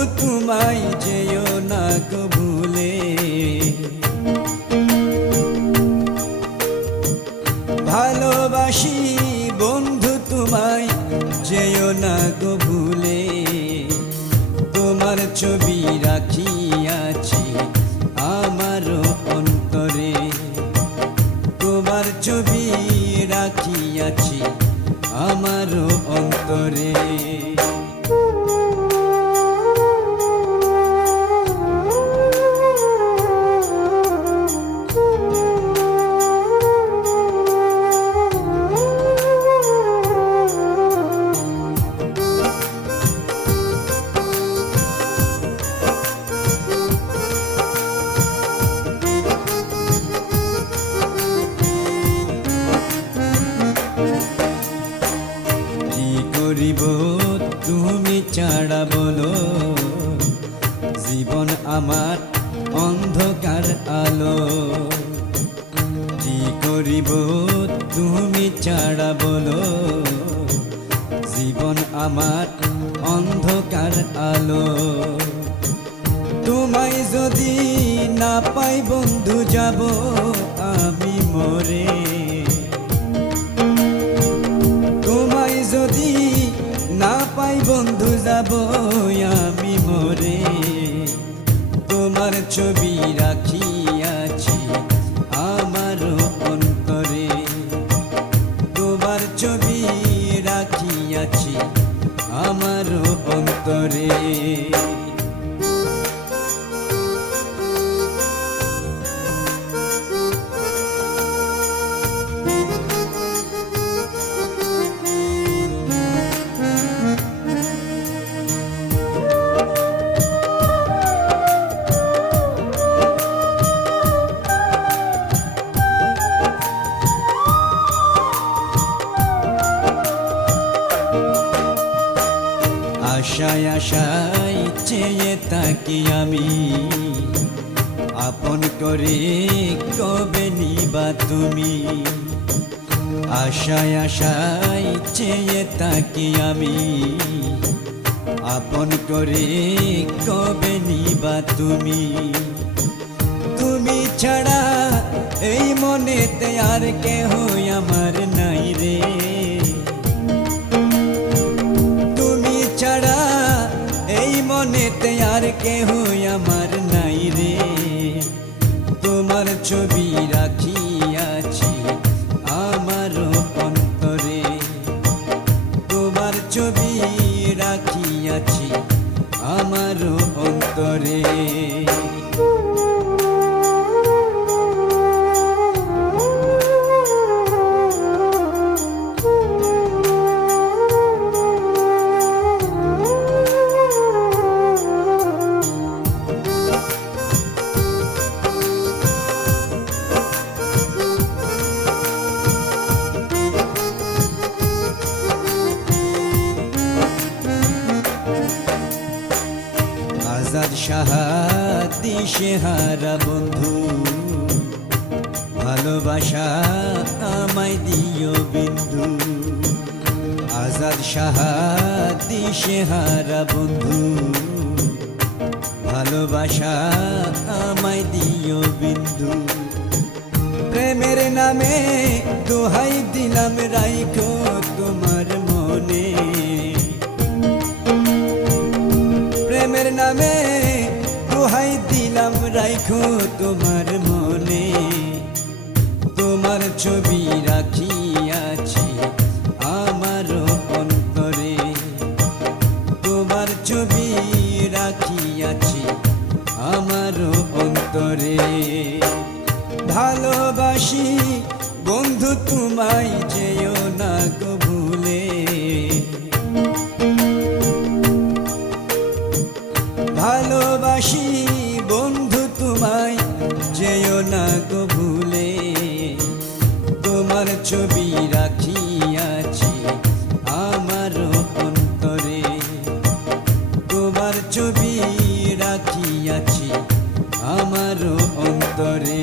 বন্ধু তোমায় যেও না গো ভুলে, ভালোবাসি বন্ধু তোমায় যেও না গো ভুলে। তোমার ছবি রাখিয়াছি আমার অন্তরে, তোমার ছবি রাখিয়াছি আমার অন্তরে। করিব তুমি ছাড়া বলো, জীবন আমার অন্ধকার আলো। কি করিব তুমি ছাড়া বলো, জীবন আমার অন্ধকার আলো। তোমায় যদি না পাই বন্ধু যাব আমি মরে, যদি না পাই বন্ধু যাব আমি মরে। তোমার ছবি রাখিয়াছি আমার অন্তরে, তোমার ছবি রাখিয়াছি আমার অন্তরে। আশায় আশায় চেয়ে থাকি আমি, আপন করে কবে নিবা তুমি। আশায় আশায় চেয়ে থাকি আমি, আপন করে কবে নিবা তুমি। তুমি ছাড়া এই মনেতে আর কেহ আমার নাই রে, ছাড়া এই মনেতে আর কেহ আমার নাই রে। তোমার ছবি রাখিয়াছি আমার অন্তরে, তোমার ছবি রাখিয়াছি আমার অন্তরে। আজাদ শাহাদি সেহারা বন্ধু, ভালোবাসা আমায় দিও বিন্দু। আজাদ শাহাদি সেহারা বন্ধু, ভালোবাসা আমায় দিও বিন্দু। প্রেমের নামে দোহাই দিলাম রাইখো তোমার মনে, প্রেমের নামে দোহাই দিলাম রাইখো তোমার মনে। তোমার ছবি রাখিয়াছি আমার অন্তরে, তোমার ছবি রাখিয়াছি আমার অন্তরে। ভালোবাসি বন্ধু তোমায় যেও না গো ভুলে, ভালোবাসি বন্ধু তোমায় যেও না গো ভুলে। তোমার ছবি রাখিয়াছি আমার অন্তরে, তোমার ছবি রাখিয়াছি আমার অন্তরে।